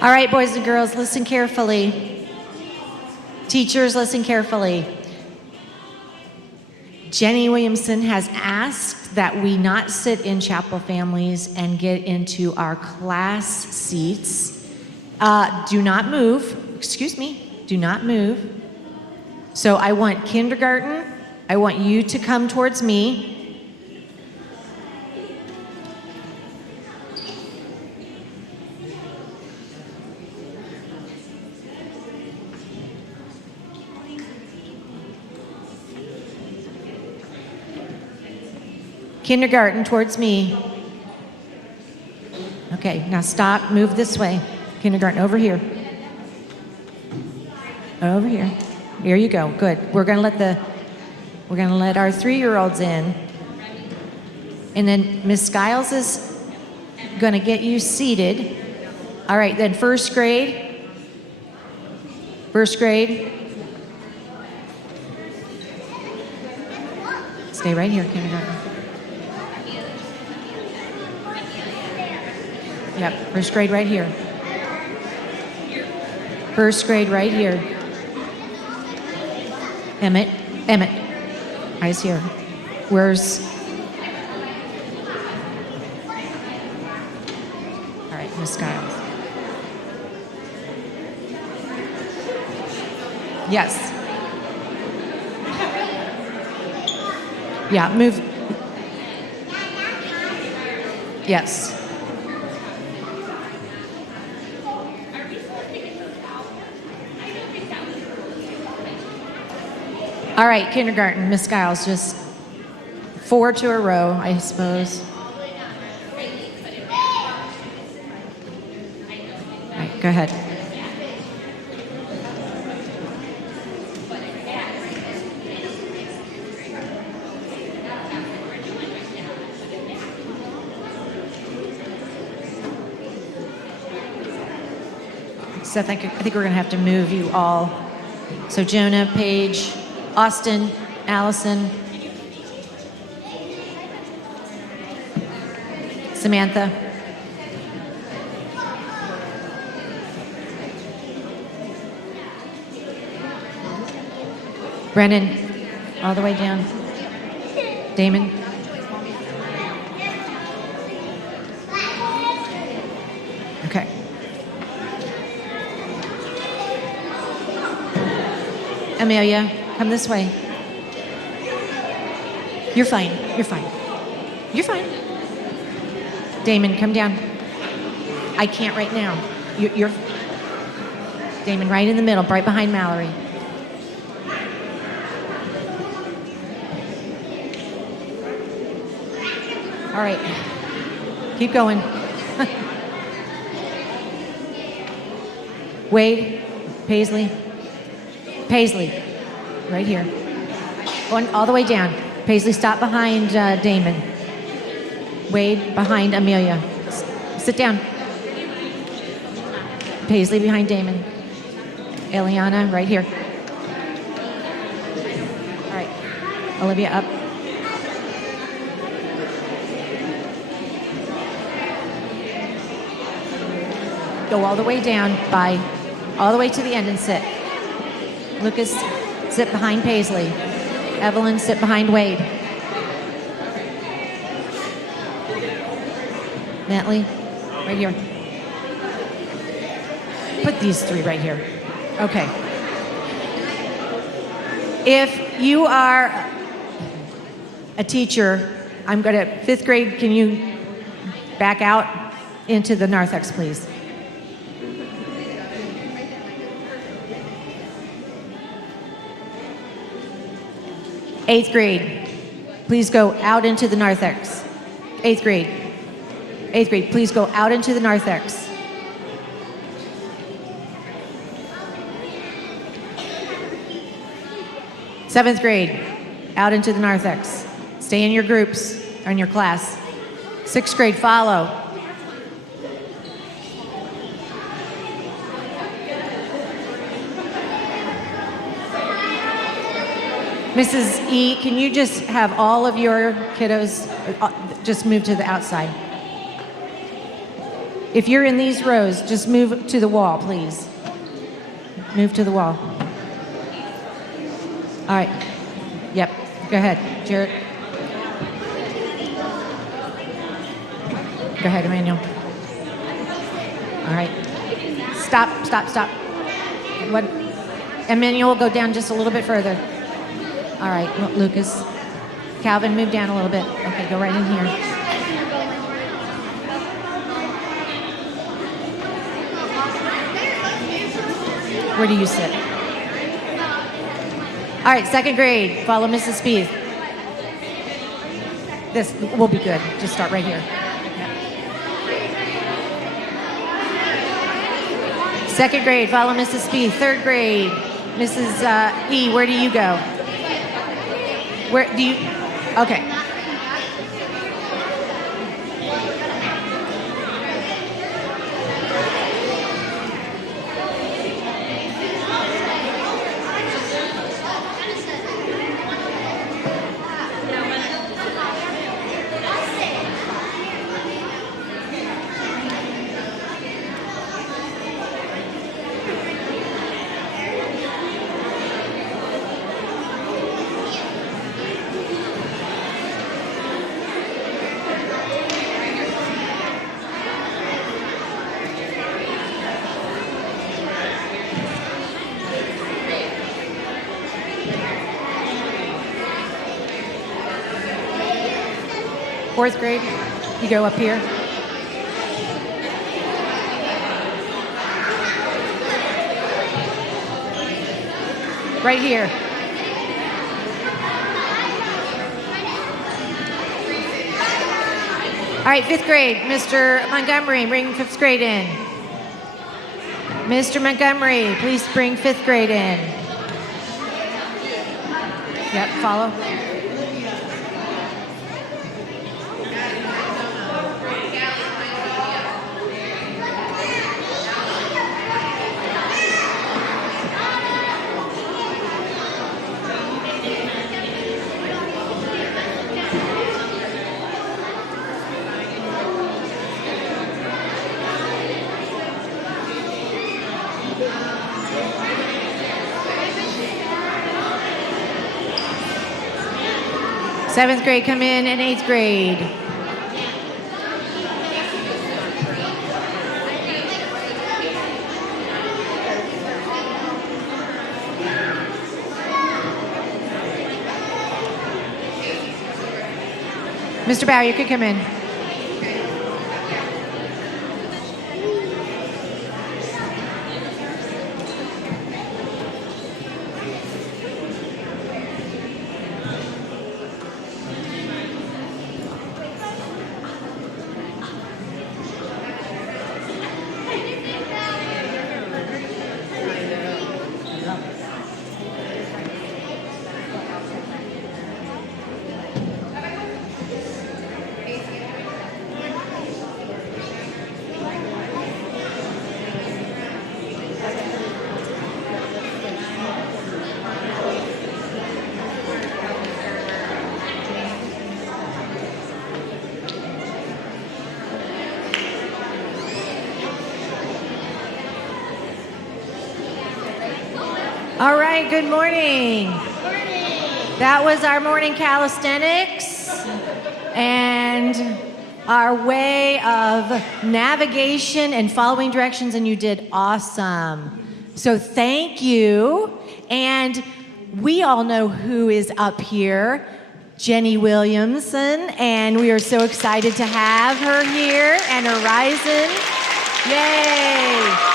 All right, boys and girls, listen carefully. Teachers, listen carefully. Jenny Williamson has asked that we not sit in chapel families and get into our class seats. Do not move. Excuse me. Do not move. So I want kindergarten. I want you to come towards me. Kindergarten towards me. Okay, now stop, move this way. Kindergarten over here. Over here. Here you go, good. We're gonna let our 3-year-olds in. And then Miss Skiles is gonna get you seated. All right, then first grade. First grade. Stay right here, kindergarten. Yep, first grade right here. First grade right here. Emmett, eyes here. Where's? All right, Miss Skiles. Yes. Yeah, move. Yes. All right, kindergarten, Miss Giles, just 4 to a row, I suppose. All right, go ahead. Seth, I think we're going to have to move you all. So Jonah, Paige, Austin, Allison, Samantha. Brennan, all the way down. Damon. Okay. Amelia, come this way. You're fine. You're fine. You're fine. Damon, come down. I can't right now. You're Damon, right in the middle, right behind Mallory. All right. Keep going. Wade, Paisley, right here. Going all the way down. Paisley, stop behind Damon. Wade, behind Amelia. Sit down. Paisley, behind Damon. Eliana, right here. All right. Olivia, up. Go all the way down all the way to the end and sit. Lucas, sit behind Paisley. Evelyn, sit behind Wade. Bentley, right here. Put these 3 right here. Okay. If you are a teacher, I'm going to, 5th grade, can you back out into the narthex, please? 8th grade, please go out into the narthex. 8th grade. 8th grade, please go out into the narthex. Seventh grade, out into the narthex. Stay in your groups or in your class. 6th grade, follow. Mrs. E, can you just have all of your kiddos just move to the outside? If you're in these rows, just move to the wall, please. Move to the wall. All right. Yep. Go ahead, Jared. Go ahead, Emmanuel. All right. Stop, stop, stop. What? Emmanuel, go down just a little bit further. All right, Lucas. Calvin, move down a little bit. Okay, go right in here. Where do you sit? All right, second grade. Follow Mrs. Spieth. This will be good. Just start right here. Second grade, follow Mrs. Spieth. Third grade, Mrs. E, where do you go? Where do you? Okay. Fourth grade, you go up here. Right here. All right, fifth grade, Mr. Montgomery, bring fifth grade in. Mr. Montgomery, please bring fifth grade in. Yep, follow. Seventh grade, come in, and eighth grade. Mr. Bow, you could come in. All right, good morning. That was our morning calisthenics and our way of navigation and following directions, and you did awesome. So thank you. And we all know who is up here, Jenny Williamson, and we are so excited to have her here, and Arison. Yay!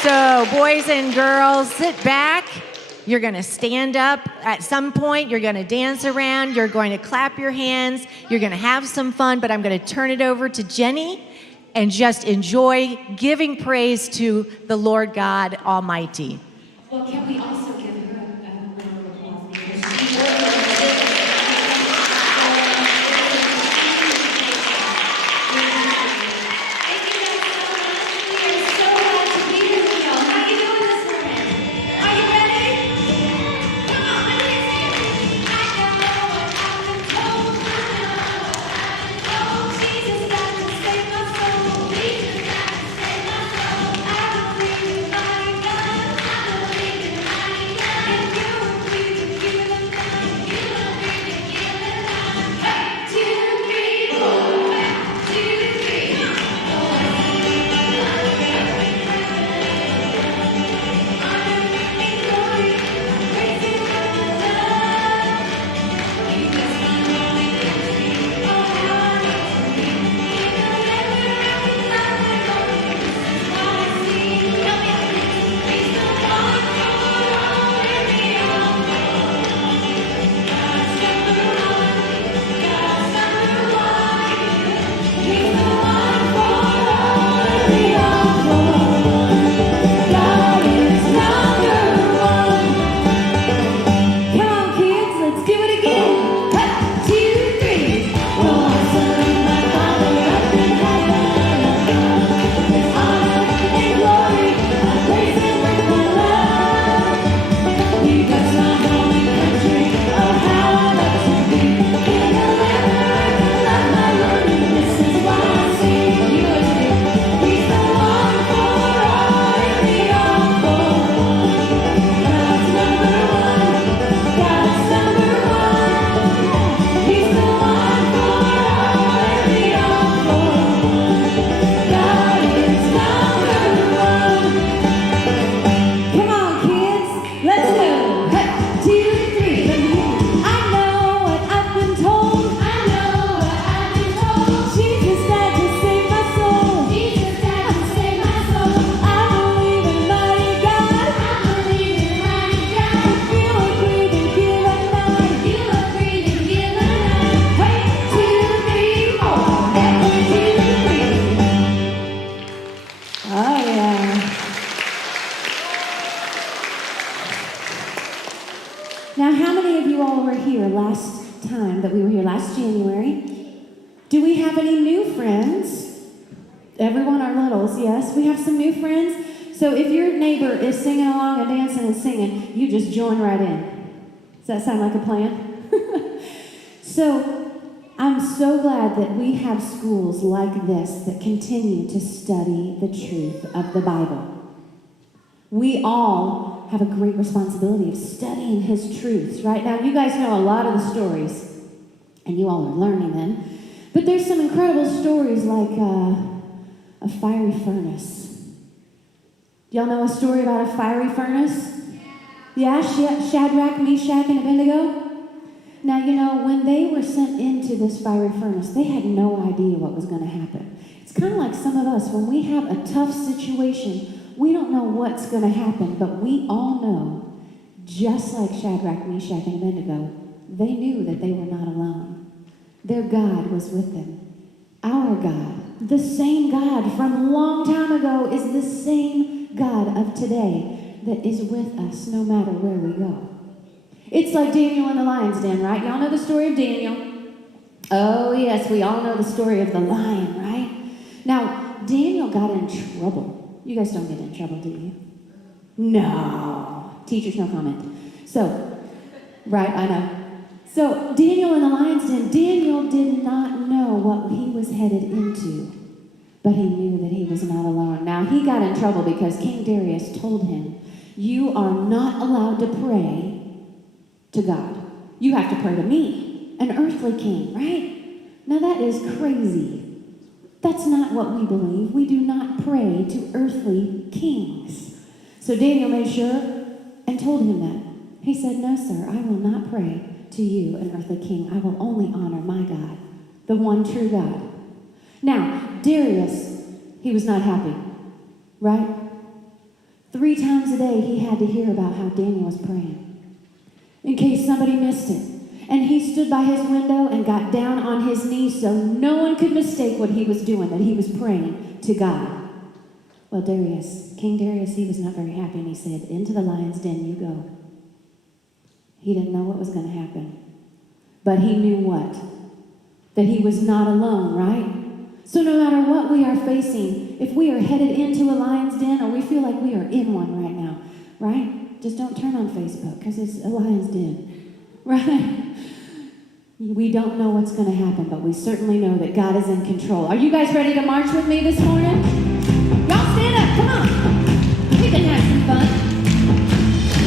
So, boys and girls, sit back. You're going to stand up at some point. You're going to dance around. You're going to clap your hands. You're going to have some fun, but I'm going to turn it over to Jenny and just enjoy giving praise to the Lord God Almighty. Well, can we also give her a round of applause? Jesus got Now, how many of you all were here last time that we were here, last January? Do we have any new friends? Everyone, our littles, yes. We have some new friends. So if your neighbor is singing along and dancing and singing, you just join right in. Does that sound like a plan? So I'm so glad that we have schools like this that continue to study the truth of the Bible. We all have a great responsibility of studying his truths, right? Now, you guys know a lot of the stories, and you all are learning them, but there's some incredible stories like a fiery furnace. Y'all know a story about a fiery furnace? Yeah, Shadrach, Meshach, and Abednego? Now, you know, when they were sent into this fiery furnace, they had no idea what was going to happen. It's kind of like some of us, when we have a tough situation, we don't know what's going to happen, but we all know, just like Shadrach, Meshach, and Abednego, they knew that they were not alone. Their God was with them. Our God, the same God from a long time ago, is the same God of today that is with us no matter where we go. It's like Daniel in the lion's den, right? Y'all know the story of Daniel? Oh, yes, we all know the story of the lion, right? Now, Daniel got in trouble. You guys don't get in trouble, do you? No. Teachers, no comment. So, right, I know. So, Daniel in the lion's den, Daniel did not know what he was headed into, but he knew that he was not alone. Now, he got in trouble because King Darius told him, you are not allowed to pray to God. You have to pray to me, an earthly king, right? Now, that is crazy. That's not what we believe. We do not pray to earthly kings. So Daniel made sure and told him that. He said, no, sir, I will not pray to you, an earthly king. I will only honor my God, the one true God. Now, Darius, he was not happy, right? 3 times a day he had to hear about how Daniel was praying, in case somebody missed it. And he stood by his window and got down on his knees so no one could mistake what he was doing, that he was praying to God. Well, King Darius, he was not very happy, and he said, into the lion's den you go. He didn't know what was going to happen. But he knew what? That he was not alone, right? So no matter what we are facing, if we are headed into a lion's den or we feel like we are in one right now, right? Just don't turn on Facebook because it's a lion's den, right? We don't know what's going to happen, but we certainly know that God is in control. Are you guys ready to march with me this morning? Y'all stand up, come on. We can have some fun.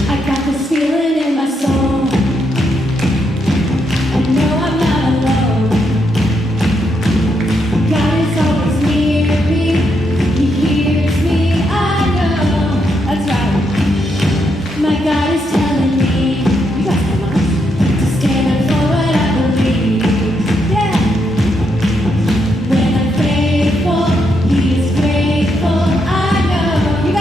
I got this feeling in my soul. I know I'm not alone. God is always near me. He hears me, I know. That's right. My God is telling me, you guys come on, to stand up for what I believe. Yeah. When I'm faithful, He is grateful, I know. You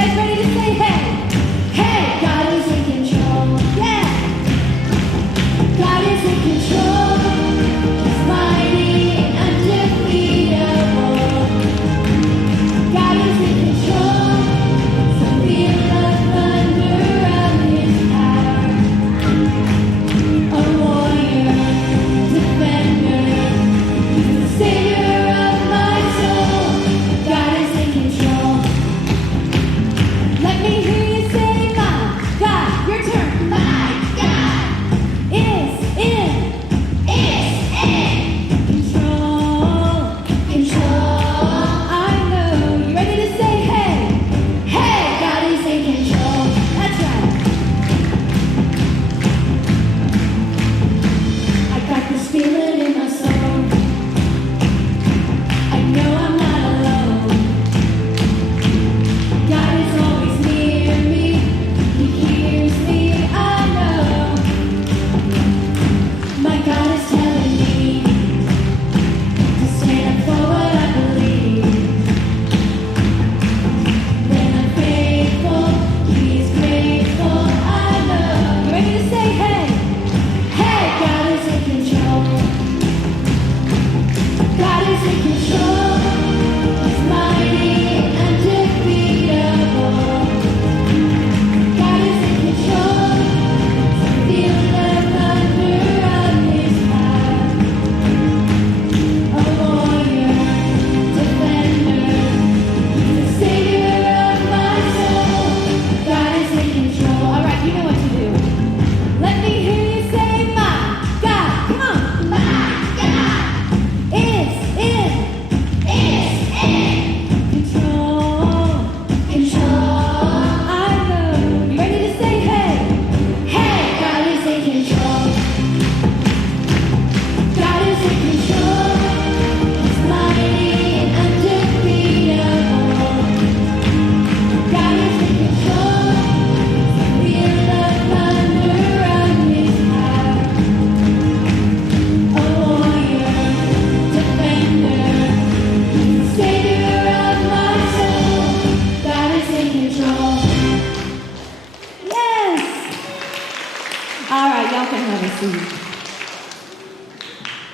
All right, y'all can have a seat.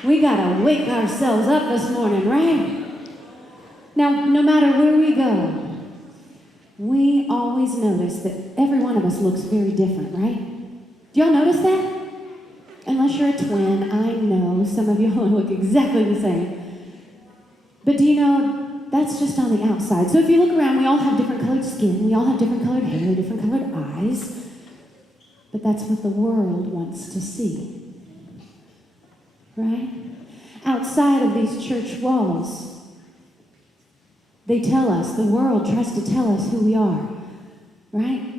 We gotta wake ourselves up this morning, right? Now, no matter where we go, we always notice that every one of us looks very different, right? Do y'all notice that? Unless you're a twin, I know some of you all look exactly the same. But do you know, that's just on the outside. So if you look around, we all have different colored skin, we all have different colored hair, different colored eyes. But that's what the world wants to see. Right? Outside of these church walls, they tell us, the world tries to tell us who we are. Right?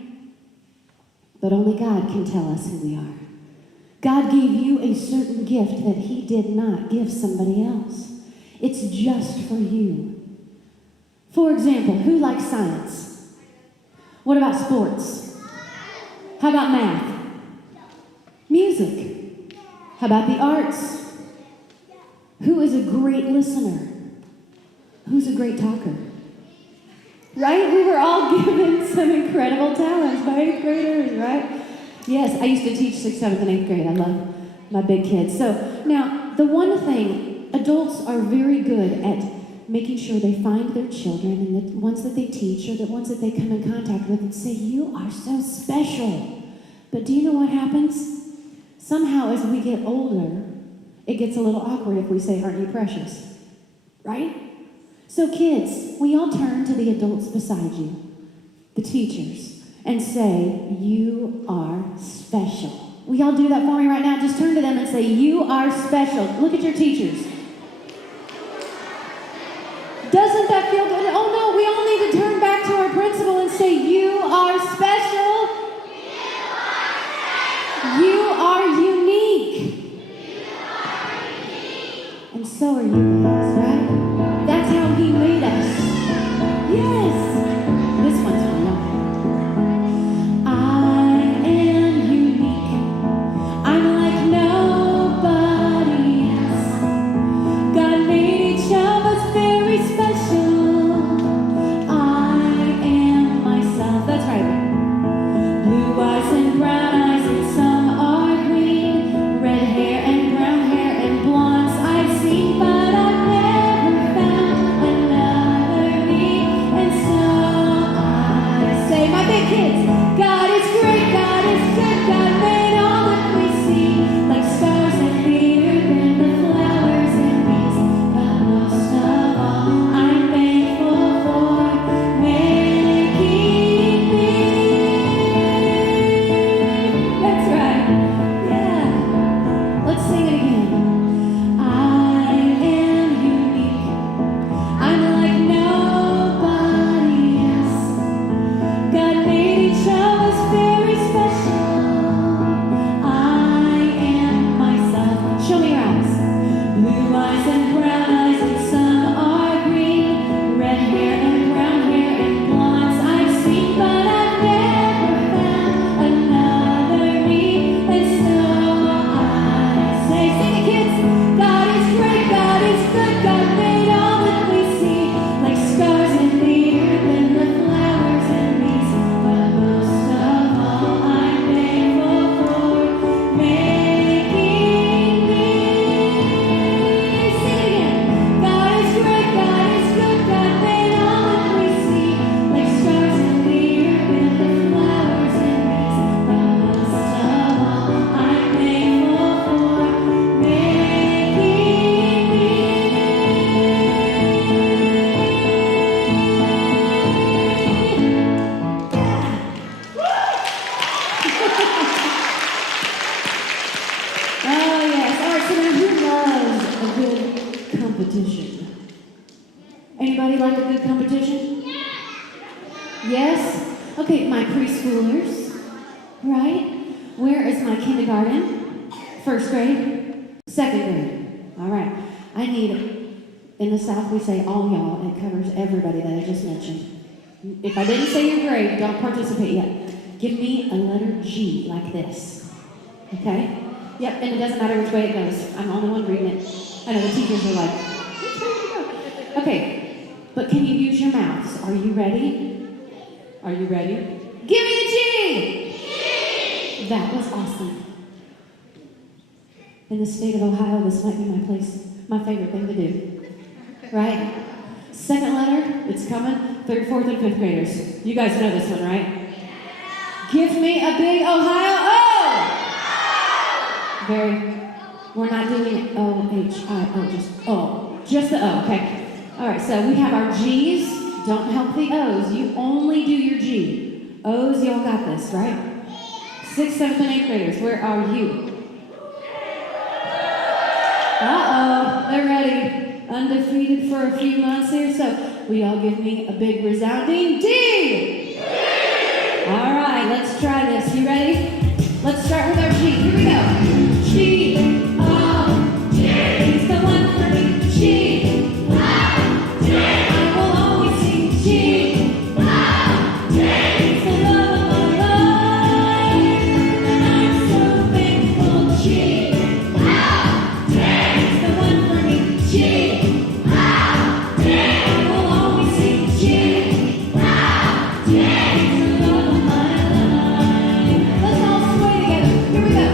But only God can tell us who we are. God gave you a certain gift that He did not give somebody else. It's just for you. For example, who likes science? What about sports? How about math? Music? How about the arts? Who is a great listener? Who's a great talker? Right? We were all given some incredible talents by 8th graders, right? Yes, I used to teach 6th, 7th, and 8th grade. I love my big kids. So now, the one thing, adults are very good at making sure they find their children and the ones that they teach or the ones that they come in contact with and say, you are so special. But do you know what happens? Somehow, as we get older, it gets a little awkward if we say, aren't you precious? Right? So kids, we all turn to the adults beside you, the teachers, and say, you are special. Will y'all do that for me right now? Just turn to them and say, you are special. Look at your teachers. Doesn't that feel good? Oh no, we all need to turn back to our principal and say, you are special. You are unique. And so are you guys, right? That's how He made us. Yes. This one's fun. I am unique. I'm like nobody else. God made each of us very special. I am myself. That's right. Blue eyes and brown eyes and some are green. Red hair and brown hair and blondes I've seen, but I've never found another me. And so I say, my big kids, God is great, God is good, God made all that we see, like stars in the earth and the flowers and bees. But most of all, I'm thankful for making me. That's right. Yeah. Let's sing it again. I am unique. I'm like nobody else. God made each of us very special. I am myself. Show me your eyes. Blue eyes and brown eyes and some are green. Red hair and brown hair and blondes I've seen, but I've never found another me. And so I say, sing it kids. God is great, God is good, God made all that we see, like stars in the earth and the flowers and bees. But most of all, I'm thankful for making me. Sing it again. God is great, God is good, God made all that we see, like stars in the earth and the flowers and bees. But most of all, I'm thankful for making me. Oh yes. All right. So now, who loves a good competition? Anybody like a good competition? Yes. Okay. My preschoolers, right? Where is my kindergarten? 1st grade, 2nd grade. All right. I need. In the South, we say all y'all. It covers everybody that I just mentioned. If I didn't say your grade, don't participate yet. Give me a letter G like this. Okay? Yep, and it doesn't matter which way it goes. I'm the only one reading it. I know the teachers are like, which way did it go? Okay, but can you use your mouths? Are you ready? Are you ready? Give me a G! G! That was awesome. In the state of Ohio, this might be my favorite thing to do. Right? Second letter, it's coming. Third, fourth, and fifth graders. You guys know this one, right? Give me a big Ohio O! We're not doing O-H-I-O, just O. Just the O, okay. All right, so we have our G's. Don't help the O's. You only do your G. O's, y'all got this, right? 6th, 7th, and 8th graders, where are you? Uh-oh, they're ready. Undefeated for a few months here, so will y'all give me a big resounding D? D! All right, let's try this. You ready? Let's start with our G. Here we go. G, O, G. It's the one for me. G, O, G. I will always sing G, O, G. It's the love of my life, and I'm so thankful. G, O, G. It's the one for me. G, O, G. I will always sing G, O, G. It's the love of my life. Let's all sway together. Here we go.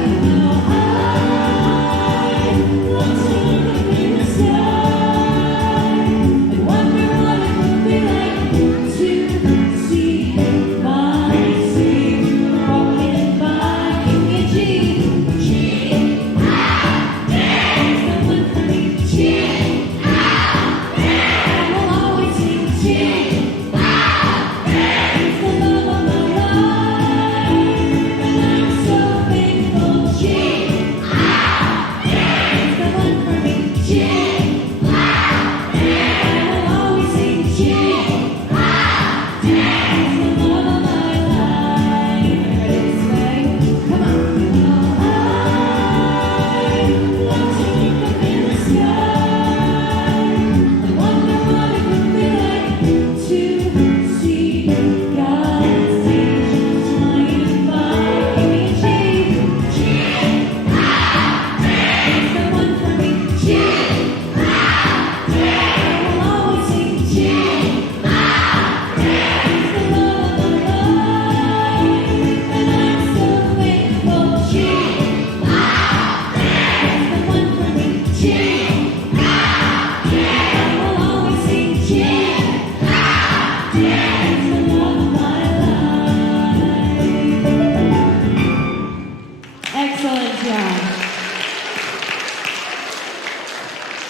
Excellent job.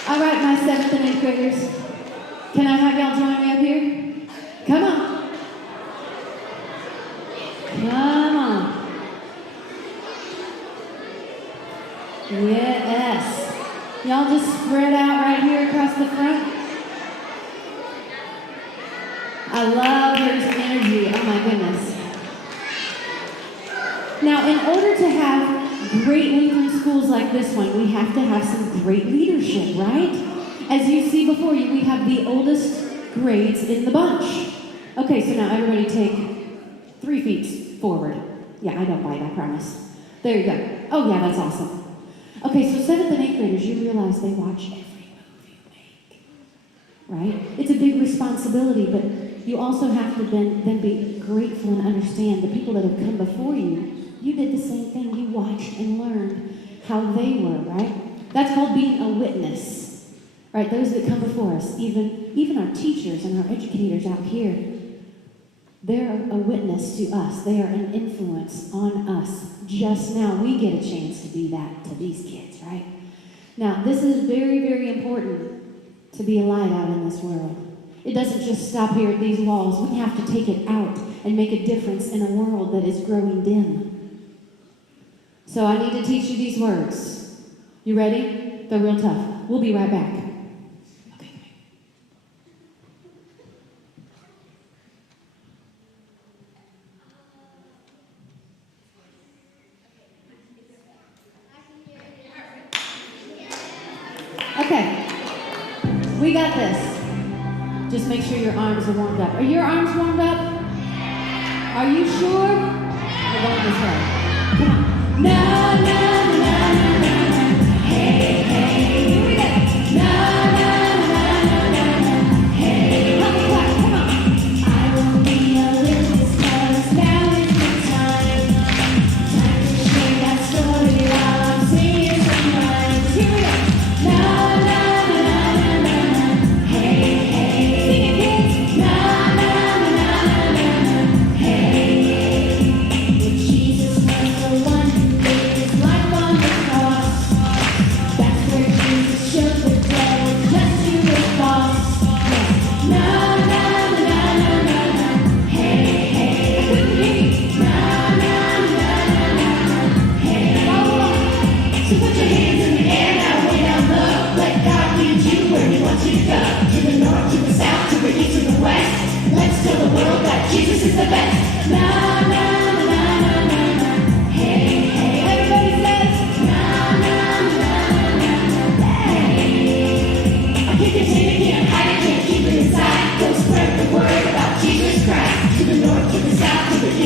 All right, my 7th and 8th graders. Can I have y'all join me up here? Come on. Come on. Yes. Y'all just spread out right here across the front. I love there's energy. Oh my goodness. Now, in order to have great Lutheran schools like this one, we have to have some great leadership, right? As you see before you, we have the oldest grades in the bunch. Okay, so now everybody take 3 feet forward. Yeah, I don't bite, I promise. There you go. Oh yeah, that's awesome. Okay, so 7th and 8th graders, you realize they watch every move you make, right? It's a big responsibility, but you also have to then be grateful and understand the people that have come before you. You did the same thing. You watched and learned how they were, right? That's called being a witness, right? Those that come before us, even our teachers and our educators out here, they're a witness to us. They are an influence on us. Just now, we get a chance to be that to these kids, right? Now, this is very, very important to be a light out in this world. It doesn't just stop here at these walls. We have to take it out and make a difference in a world that is growing dim. So I need to teach you these words. You ready? They're real tough. We'll be right back. Okay, we got this. Just make sure your arms are warmed up. Are your arms warmed up? Are you sure? We're going this way. Come on. Na, na, na, na, na, na. Hey, hey. Here we go. Na, na, na, na, na, na. Hey. Come on. I will be a witness 'cause now is the time. Time to share that story while I'm singing some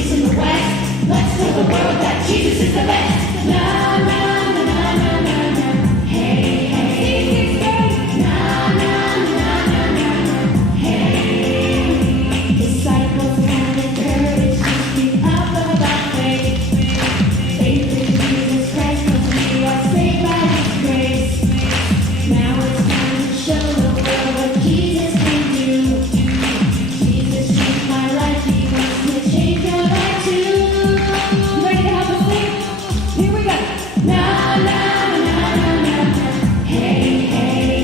Jesus in the West. Let's tell the world that Jesus is the best. Na na na na na na na. Hey hey. Na na na na na na. Hey. Disciples have encouraged to speak up about faith. Faith in Jesus Christ, 'cause we are saved by His grace. Now it's time to show the world what Jesus can do. Jesus changed my life, He wants to change your life too. You ready to help us sing? Here we go. Na na na na na na. Hey hey.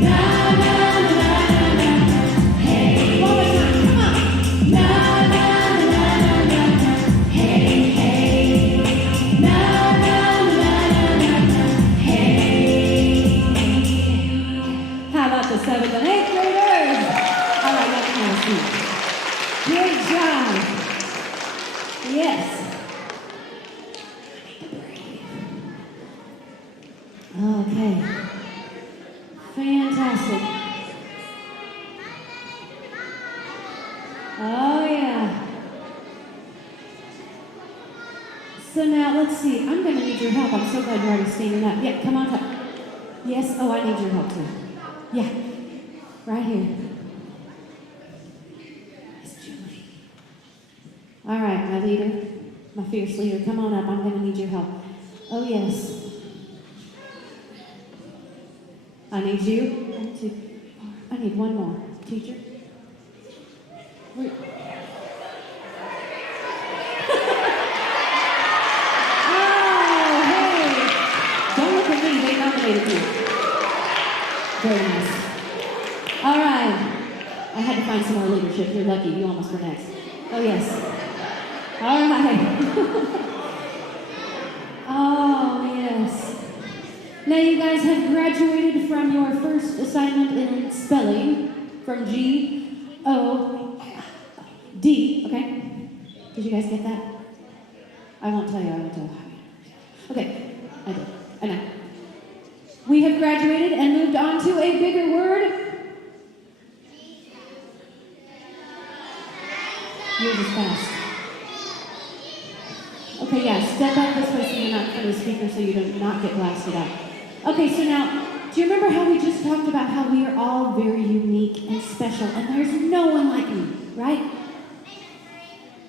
Na na na na na na. Hey. One more time, come on. Na na na na na na. Hey hey. Na na na na na. Hey. How about the 7th and 8th graders? All right, that's kind of sweet. Great job. Yes. Okay. Fantastic. Oh, yeah. So now, let's see. I'm going to need your help. I'm so glad you're already standing up. Yeah, come on up. Yes? Oh, I need your help, too. Yeah. Right here. Miss Julie. All right, my leader, my fierce leader, come on up. I'm going to need your help. Oh, yes. I need you. I need one more. Teacher. Wait. Oh, hey. Don't look at me. They nominated me. Very nice. All right. I had to find some more leadership. You're lucky. You almost were next. Oh, yes. All right. Oh, yes. Now you guys have graduated from your first assignment in spelling from G-O-D, okay? Did you guys get that? I won't tell you, I won't tell you. Okay, I did. I know. We have graduated and moved on to a bigger word. Yours is fast. Okay, yeah, step up this way so you're not in front of the speaker so you do not get blasted out. Okay, so now, do you remember how we just talked about how we are all very unique and special, and there's no one like me, right?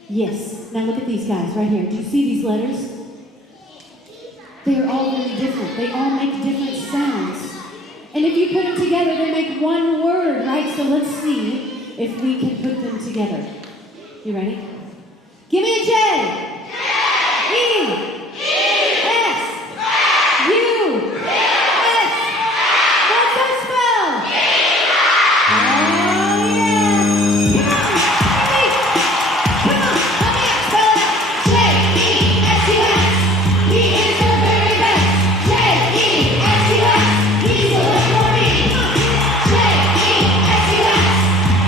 Yes. Now look at these guys right here. Do you see these letters? They are all very different. They all make different sounds. And if you put them together, they make one word, right? So let's see if we can put them together. You ready? Give me a J. E. S. U. S. What's that spell? Oh, yeah. Come on, help me out. Spell it out. J-E-S-U-S. He is the very best. J-E-S-U-S. He's the one for me. J-E-S-U-S.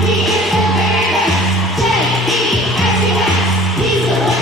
He is the very best. J-E-S-U-S. He's the one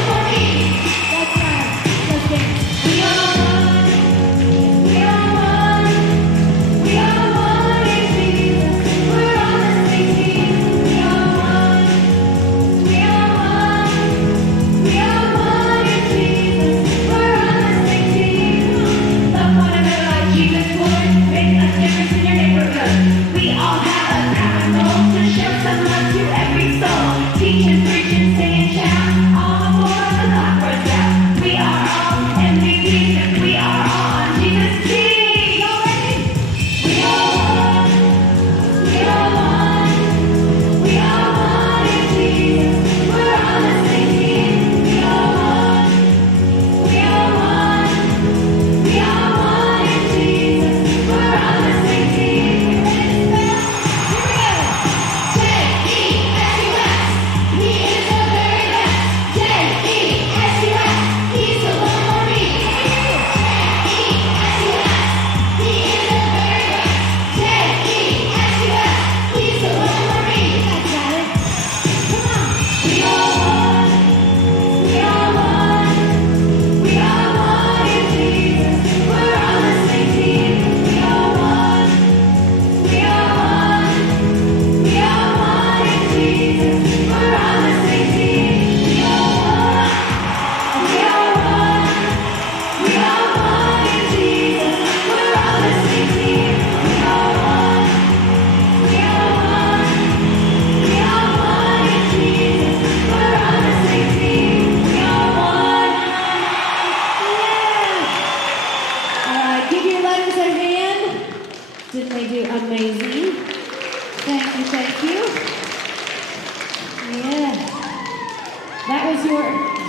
That was your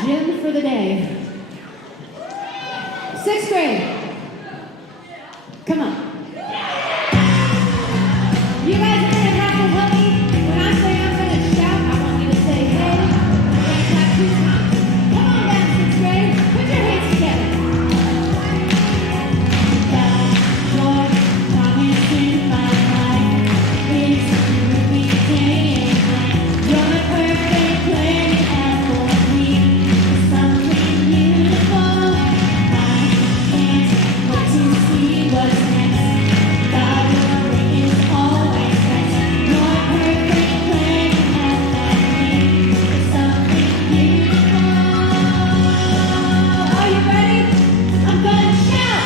gym for the day. 6th grade. Come on. You guys are going to have to help me. When I say I'm going to shout, I want you to say, hey. We're going to clap 2 times. Come on down, 6th grade. Put your hands together. God, Lord, promise in my life is to be day and night. You're the perfect plan you have for me. Something beautiful. I can't wait to see what's next. God, your way is always best. Your perfect plan you have for me is something beautiful. Are you ready? I'm gonna shout.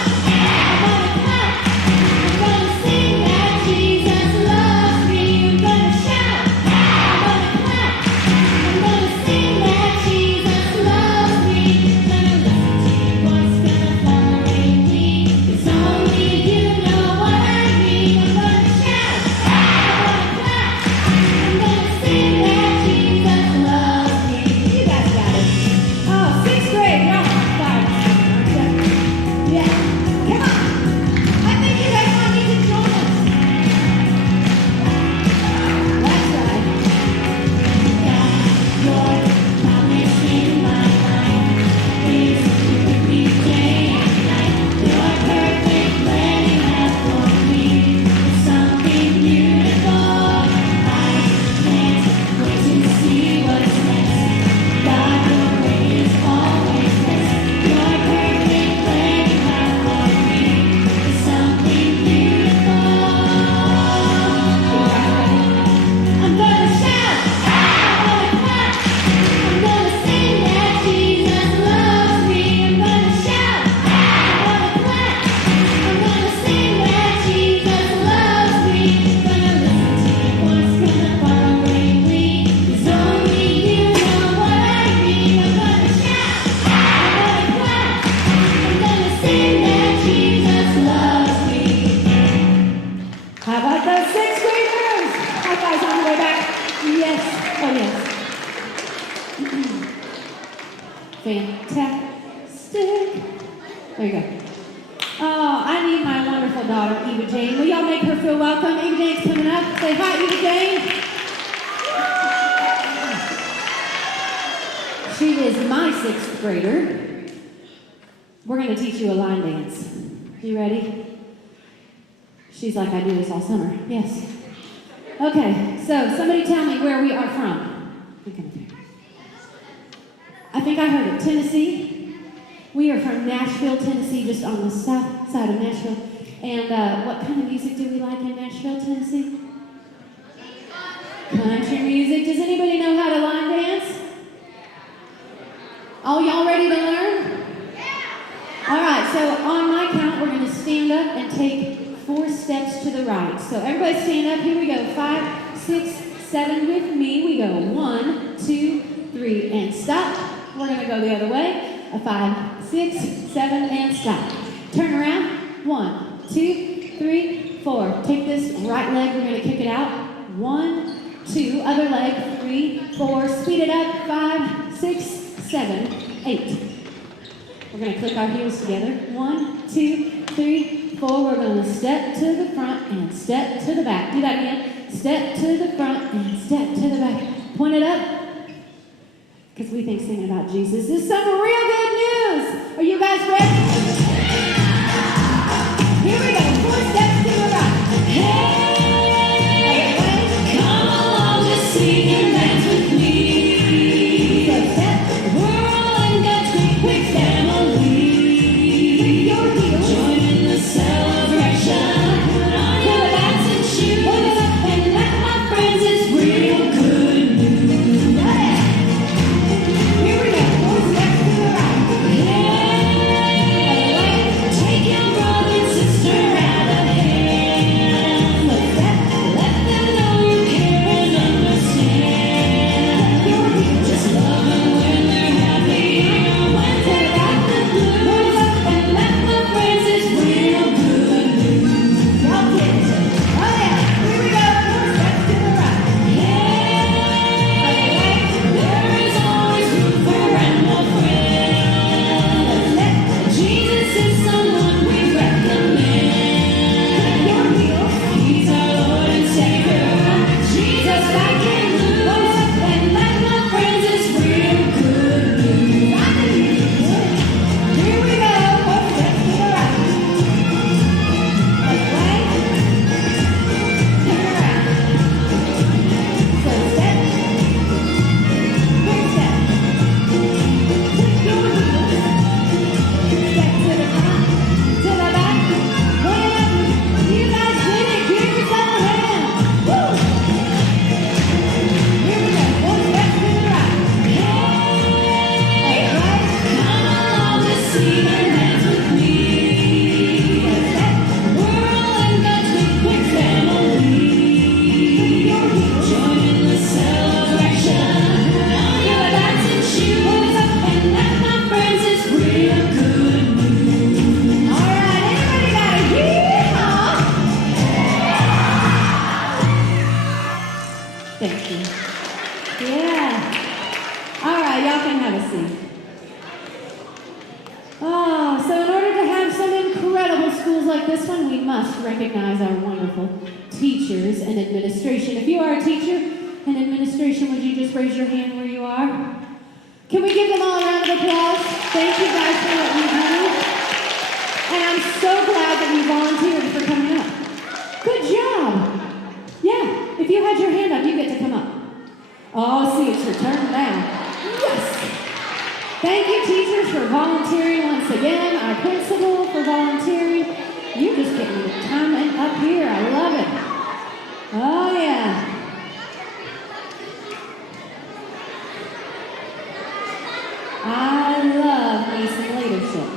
I'm gonna clap. I'm gonna sing that Jesus loves me. I'm gonna shout. I'm gonna clap. I'm gonna sing that Jesus loves me. Gonna listen to your voice, gonna follow me. It's only you know what I mean. I'm gonna shout. I'm gonna clap. I'm gonna sing that Jesus loves me. You guys got it. Oh, 6th grade, y'all are fire, aren't you? Yeah. Come on. I think you guys might need to join us. That's right. God, Lord, promise in my life is to be day and night. Your perfect plan you have for me is something beautiful. I can't wait to see what's next. God, your way is always best. Your perfect plan you have for me is something beautiful. I'm gonna shout, I'm gonna clap, I'm gonna sing that Jesus loves me. I'm gonna shout, I'm gonna clap, I'm gonna sing that Jesus loves me. Gonna listen to your voice, gonna follow me. It's only you know what I mean. I'm gonna shout, I'm gonna clap, I'm gonna sing that Jesus loves me. How about those 6th graders? High fives on the way back. Yes. Oh, yes. Fantastic. There you go. Oh, I need my wonderful daughter, Eva Jane. Will y'all make her feel welcome? Eva Jane's coming up. Say hi, Eva Jane. She is my 6th grader. We're going to teach you a line dance. You ready? She's like, I do this all summer. Yes. Okay, so somebody tell me where we are from. Okay. I think I heard it. Tennessee. We are from Nashville, Tennessee, just on the south side of Nashville. And what kind of music do we like in Nashville, Tennessee? Country music. Does anybody know how to line dance? Oh, y'all ready to learn? All right, so on my count, we're going to stand up and take 4 steps to the right. So everybody stand up. Here we go. 5, 6, 7 with me. We go 1, 2, 3, and stop. We're going to go the other way. A 5, 6, 7, and stop. Turn around. 1, 2, 3, 4. Take this right leg. We're going to kick it out. 1, 2. Other leg. 3, 4. Speed it up. 5, 6, 7, 8. We're going to click our heels together. 1, 2, 3, 4. We're going to step to the front and step to the back. Do that again. Step to the front and step to the back. Point it up. Because we think singing about Jesus is some real good news. Are you guys ready? Here we go. 4 steps to the right. Hey, come along, just sing and dance with me. So step. We're all in God's great big family. Your heels. Join in the celebration. Put on your hats and shoes. And let my friends, it's real good news. Here we go. 4 steps to the right. Hey. have a seat. Oh, so in order to have some incredible schools like this one, we must recognize our wonderful teachers and administration. If you are a teacher and administration, would you just raise your hand where you are? Can we give them all a round of applause? Thank you guys for what you do. And I'm so glad that you volunteered for coming up. Good job. Yeah, if you had your hand up, you get to come up. Oh, see, it's your turn now. Yes. Thank you, teachers, for volunteering once again. Our principal for volunteering. You're just getting the time up here. I love it. Oh, yeah. I love me some leadership.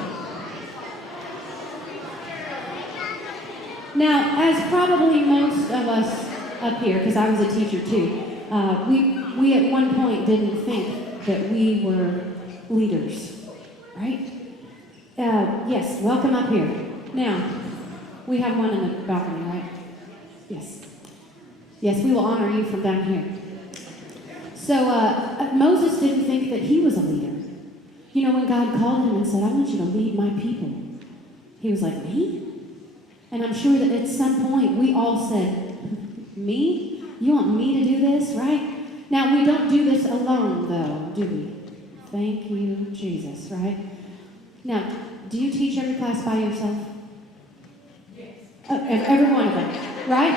Now, as probably most of us up here, because I was a teacher too, we at one point didn't think that we were leaders, right? Yes, welcome up here. Now, we have one in the balcony, right? Yes. Yes, we will honor you from down here. So, Moses didn't think that he was a leader. You know, when God called him and said, I want you to lead my people, he was like, me? And I'm sure that at some point we all said, me? You want me to do this, right? Now, we don't do this alone, though, do we? Thank you, Jesus, right? Now, do you teach every class by yourself? Yes. Every one of them, right?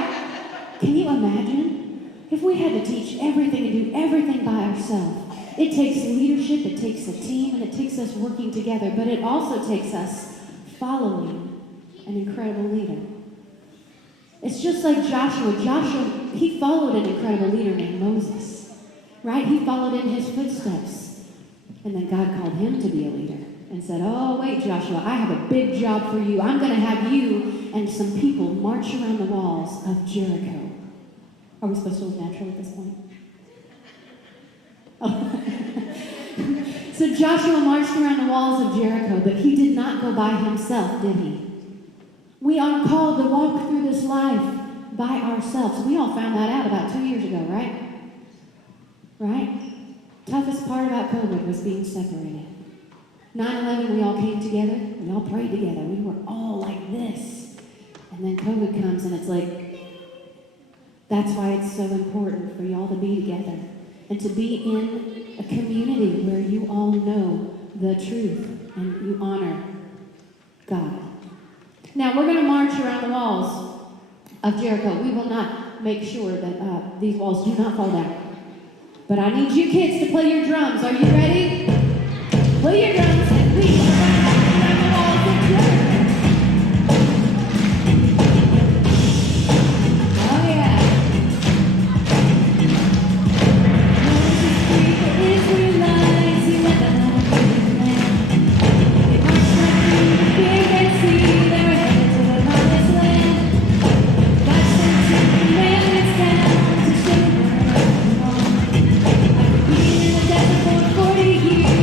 Can you imagine if we had to teach everything and do everything by ourselves? It takes leadership, it takes a team, and it takes us working together, but it also takes us following an incredible leader. It's just like Joshua. Joshua, he followed an incredible leader named Moses, right? He followed in his footsteps. And then God called him to be a leader and said, oh, wait, Joshua, I have a big job for you. I'm going to have you and some people march around the walls of Jericho. Are we supposed to look natural at this point? Oh. So Joshua marched around the walls of Jericho, but he did not go by himself, did he? We are called to walk through this life by ourselves. We all found that out about 2 years ago, right? Right? Toughest part about COVID was being separated. 9/11, we all came together. We all prayed together. We were all like this. And then COVID comes, and it's like, that's why it's so important for y'all to be together and to be in a community where you all know the truth and you honor God. Now, we're going to march around the walls of Jericho. We will not make sure that these walls do not fall down. But I need you kids to play your drums. Are you ready? Play your drums and we are around the walls of Jericho. Oh yeah. Moses freed the Israelites. He led them out of the land. They marched right through the big Red Sea. They were headed to the promised land. God sent 10 commandments down to show them where to walk. After being in the desert for 40 years.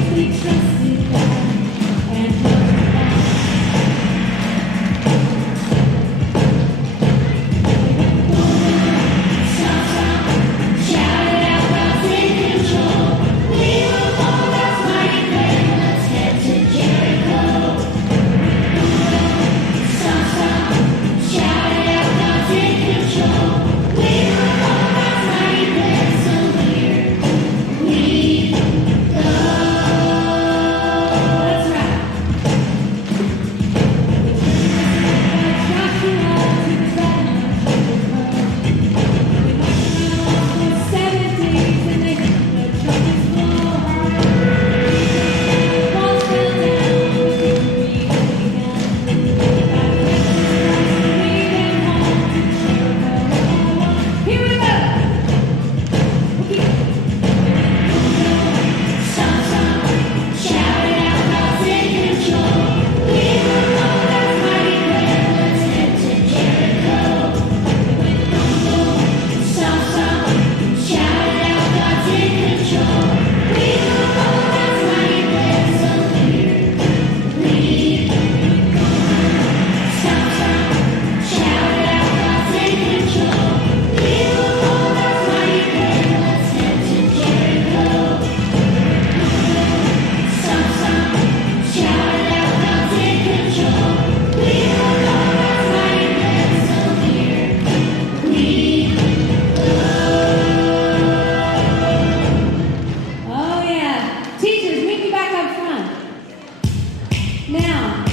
Now,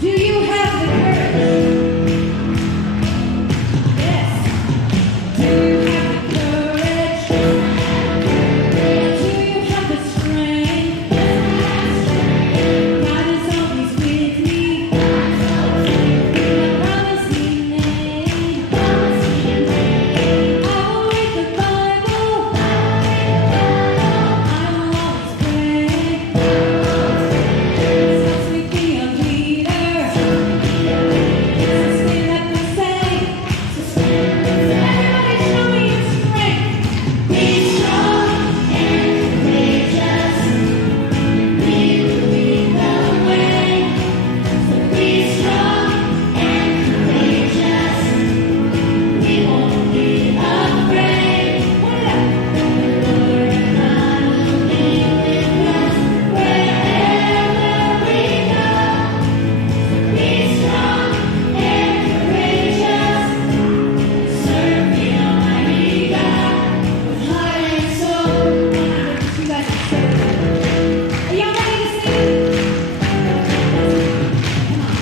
do you have the courage? Yes. Do you have the courage? Do you have the strength? God is always with me. The promise He made. I will read the Bible. I will always pray. Helps me be a leader. So stand up and say, everybody show me your strength. Be strong and courageous. We will lead the way. So be strong and courageous. We won't be afraid. Put it up. The Lord God will be with us wherever we go. Be strong and courageous. Serve the Almighty God with heart and soul. You guys are so good. Are y'all ready to sing? Come on.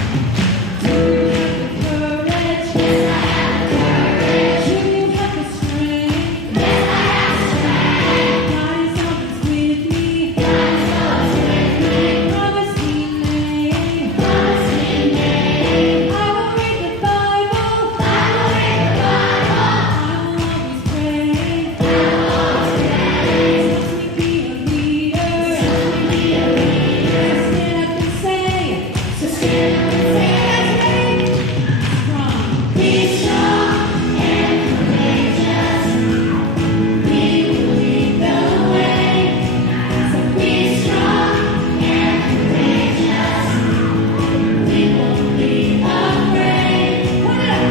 Do you have the courage? Yes, I have courage. Do you have the strength? Yes, I have strength. God is always with me. God is always with me. Promise He made. Promise He made. I will read the Bible. I will read the Bible. I will always pray. I will always pray. Helps me be a leader. Helps me be a leader. Stand up and say. So stand up and say. That's me. Strong. Be strong and courageous. We will lead the way. So be strong and courageous. We won't be afraid. Put it up.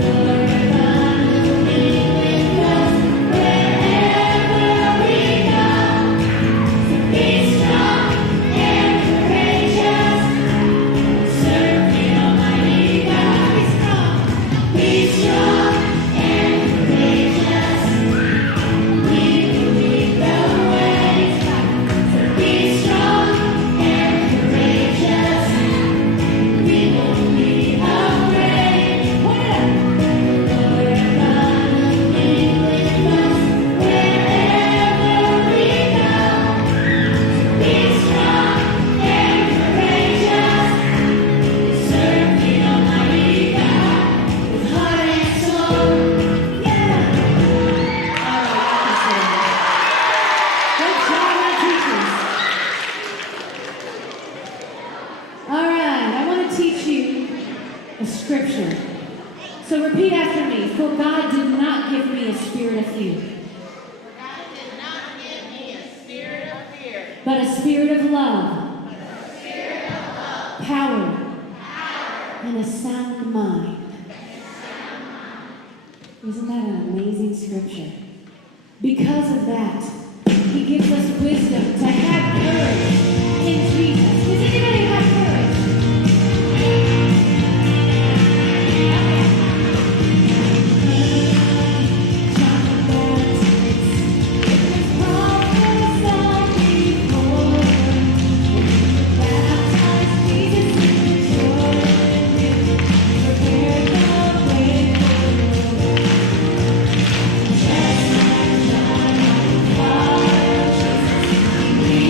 The Lord God will be with us wherever we go. So be strong and courageous. Serve the Almighty God. Be strong. Be strong and courageous. We will lead the way. So be strong and courageous. We won't be afraid. Put it up. The Lord God will be with us wherever we go. Be strong and courageous. Serve the Almighty God with heart and soul. Yeah. Good job, my teachers. All right, I want to teach you a scripture. So repeat after me. For God did not give me a spirit of fear, but a spirit of love, power, and a sound mind. Isn't that an amazing scripture? Because of that, He gives us wisdom to have courage in Jesus. Does anybody have courage? We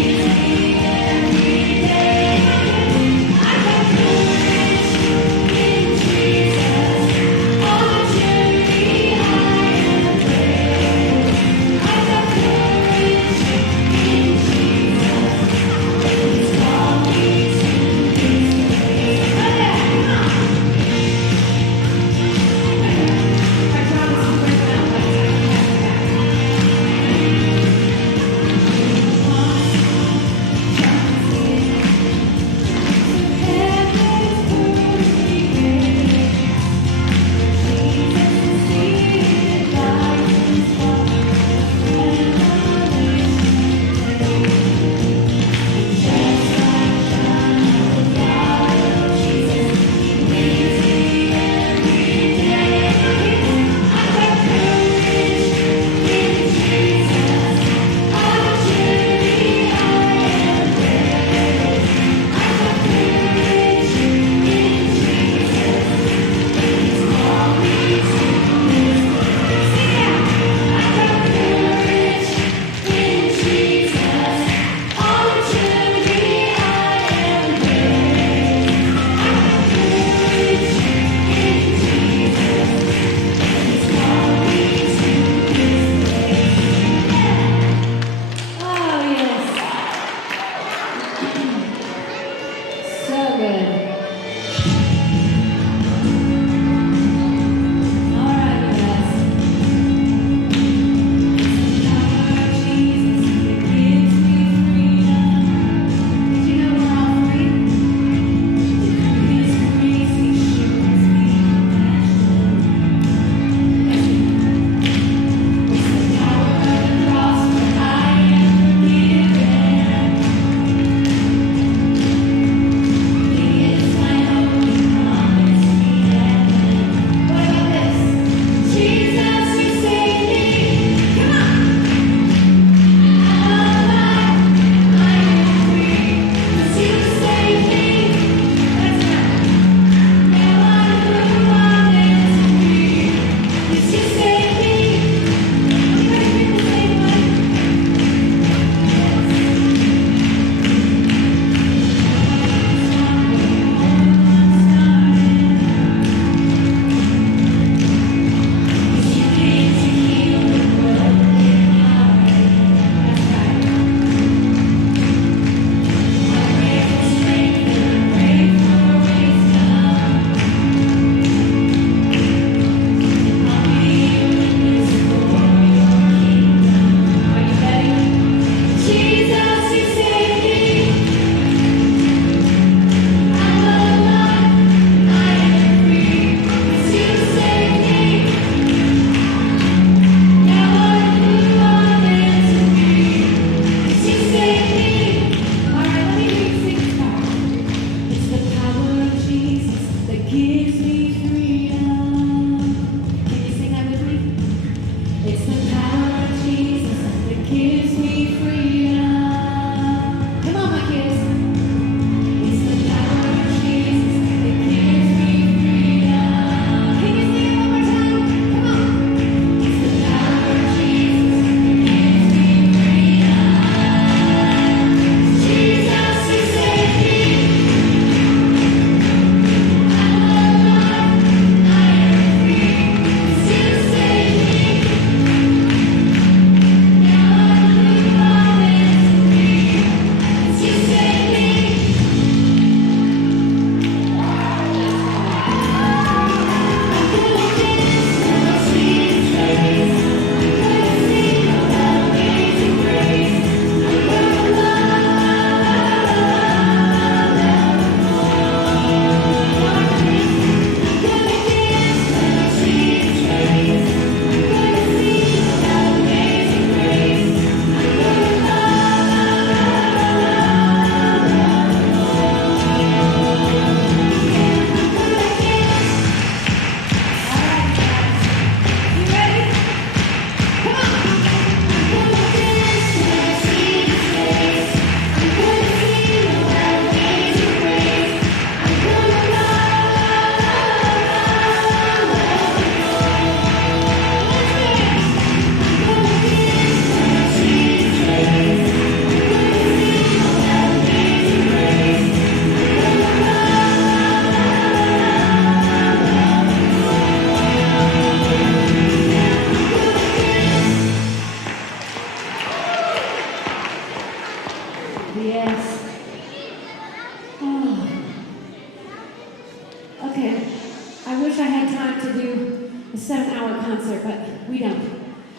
wish I had time to do a 7-hour concert, but we don't.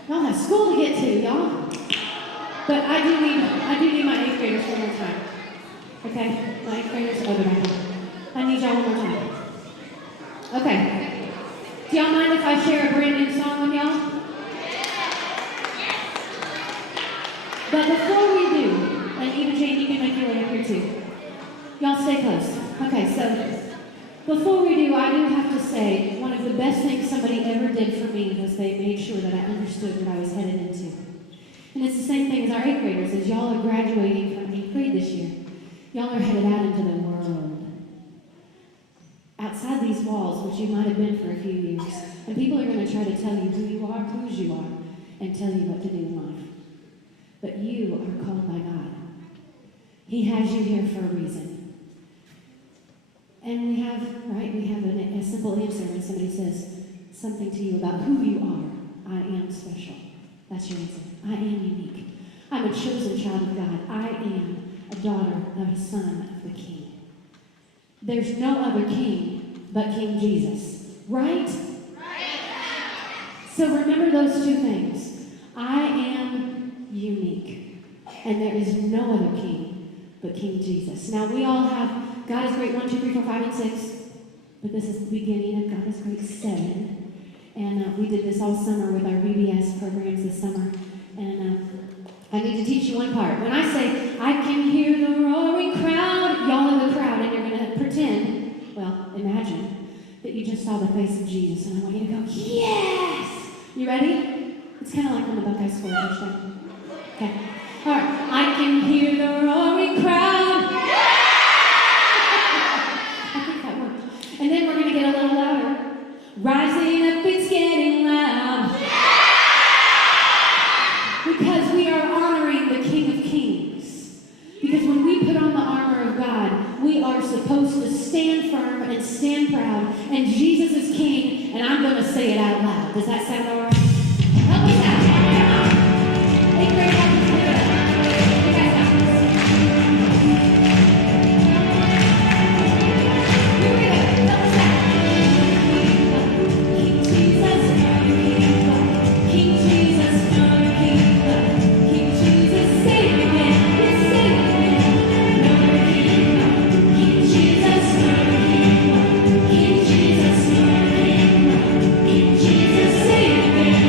Y'all have school to get to, y'all. But I do need my 8th graders one more time. Okay? My 8th graders, oh, they're back here. I need y'all one more time. Okay. Do y'all mind if I share a brand new song with y'all? But before we do, and even Jane, you can make your way up here too. Y'all stay close. Okay, so before we do, I do have to say one of the best things somebody ever did for me was they made sure that I understood what I was headed into. And it's the same thing as our 8th graders. As y'all are graduating from 8th grade this year, y'all are headed out into the world. Outside these walls, which you might have been for a few years, and people are going to try to tell you who you are, whose you are, and tell you what to do in life. But you are called by God. He has you here for a reason. And we have a simple answer when somebody says something to you about who you are. I am special. That's your answer. I am unique. I'm a chosen child of God. I am a daughter of a son of the King. There's no other king but King Jesus. Right? So remember those two things. I am unique. And there is no other king but King Jesus. Now we all have God is great 1, 2, 3, 4, 5, and 6. But this is the beginning of God is great 7. And we did this all summer with our VBS programs this summer. And I need to teach you one part. When I say, I can hear the roaring crowd, y'all are the crowd, and you're going to pretend, well, imagine that you just saw the face of Jesus. And I want you to go, yes! You ready? It's kind of like when the Buckeyes score a touchdown. Okay. All right. I can hear the roaring crowd. I think that worked. And then we're going to get a little louder. Rising up, it's getting loud. Because we are honoring the King of Kings. Because when we put on the armor of God, we are supposed to stand firm and stand proud. And Jesus is King, and I'm going to say it out loud. Does that sound all right? Help us out. Come on. 8th grade, help us pick it up. You guys got this. Here we go. Help us out. King Jesus, King Jesus, King Jesus, save me, yes, save me. Another King, King Jesus, King Jesus, King Jesus, save me.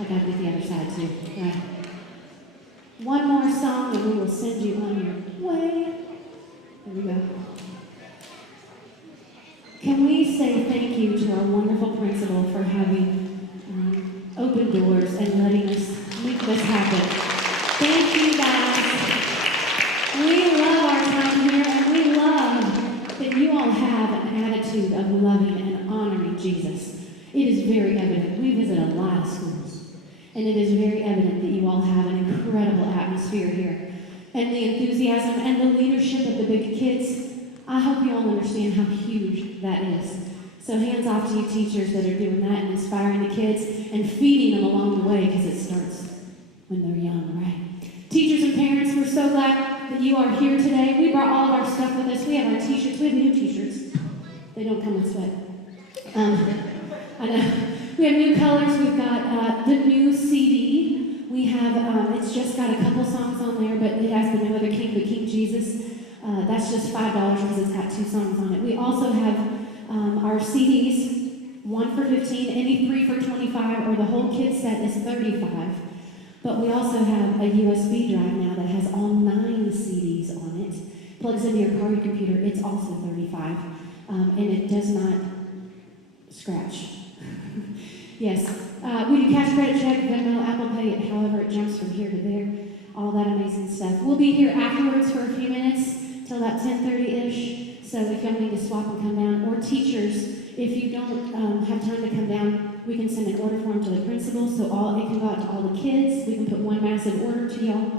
I gotta get the other side too. Right. One more song and we will send you on your way. There we go. Can we say thank you to our wonderful principal for having open doors and letting us make this happen? Thank you, guys. We love our time here, and we love that you all have an attitude of loving and honoring Jesus. It is very evident. We visit a lot of schools, and it is very evident that you all have an incredible atmosphere here. And the enthusiasm and the leadership of the big kids, I hope you all understand how huge that is. So hands off to you teachers that are doing that and inspiring the kids and feeding them along the way, because it starts when they're young, right? Teachers and parents, we're so glad that you are here today. We brought all of our stuff with us. We have our t-shirts. We have new t-shirts. They don't come in sweat. I know. We have new colors. We've got the new CD. We have, it's just got a couple songs on there, but it has the No Other King but King Jesus. That's just $5 because it's got 2 songs on it. We also have our CDs, 1 for $15, any 3 for $25, or the whole kit set is $35. But we also have a USB drive now that has all 9 CDs on it. Plugs into your car, your computer. It's also $35, and it does not scratch. Yes, we do cash, credit, check, Venmo, Apple Pay, however it jumps from here to there. All that amazing stuff. We'll be here afterwards for a few minutes till about 10:30-ish. So if y'all need to swap and come down, or teachers, if you don't have time to come down, we can send an order form to the principal, so it can go out to all the kids. We can put one massive order to y'all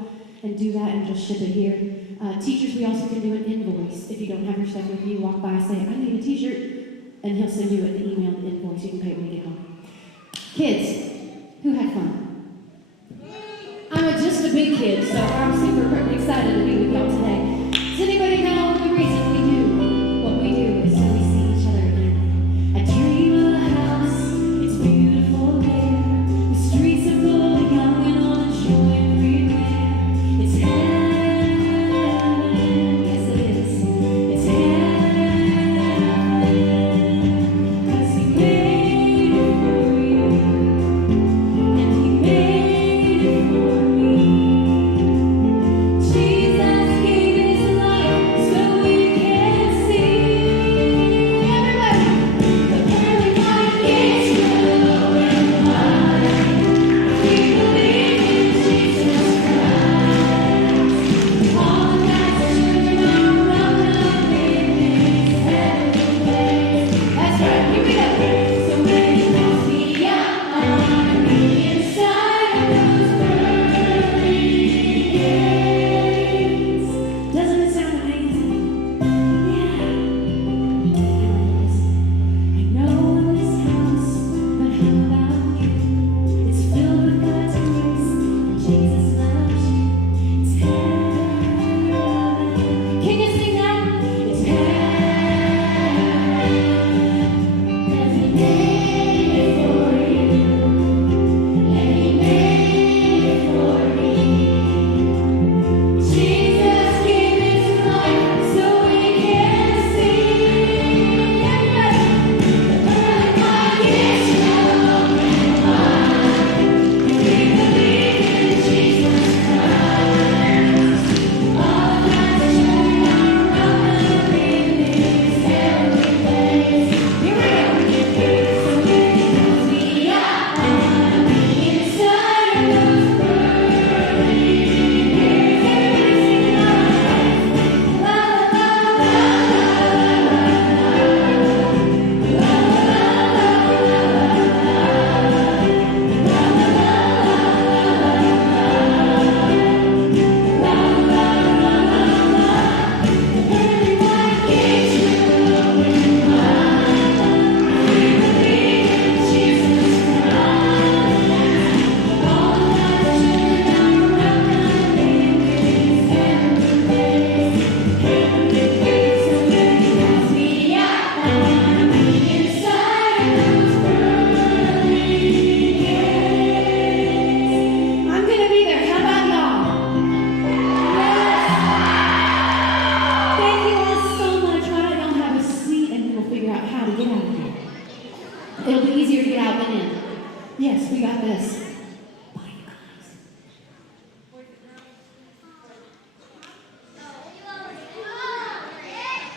and do that and just ship it here. Teachers, we also can do an invoice. If you don't have your stuff with you, walk by and say, I need a t-shirt, and he'll send you an emailed invoice. You can pay when you get home. Kids, who had fun? I'm just a big kid, so I'm super excited to be with y'all today. Does anybody know the reason we do what we do is so we see each other again? I dream of a house, it's beautiful there. The streets are full of young and old and joy everywhere. It's heaven, yes it is. It's heaven, 'cause he made it for you, and he made it for me. Jesus gave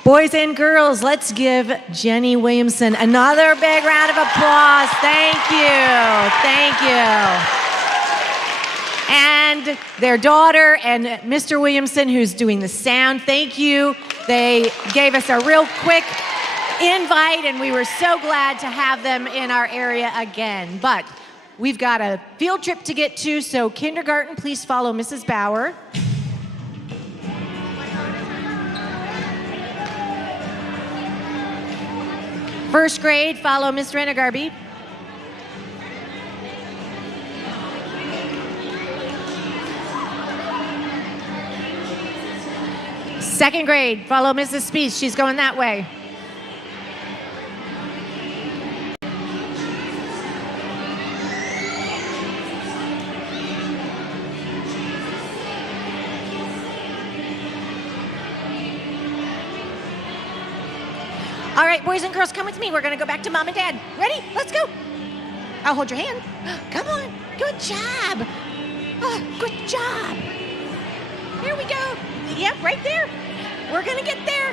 Boys and girls, let's give Jenny Williamson another big round of applause. Thank you. Thank you. And their daughter and Mr. Williamson, who's doing the sound, thank you. They gave us a real quick invite, and we were so glad to have them in our area again. But we've got a field trip to get to, so kindergarten, please follow Mrs. Bauer. First grade, follow Miss Renegarby. Second grade, follow Mrs. Spees. She's going that way. All right, boys and girls, come with me. We're going to go back to Mom and Dad. Ready? Let's go. I'll hold your hand. Come on. Good job. Oh, good job. Here we go. Yep, right there. We're going to get there.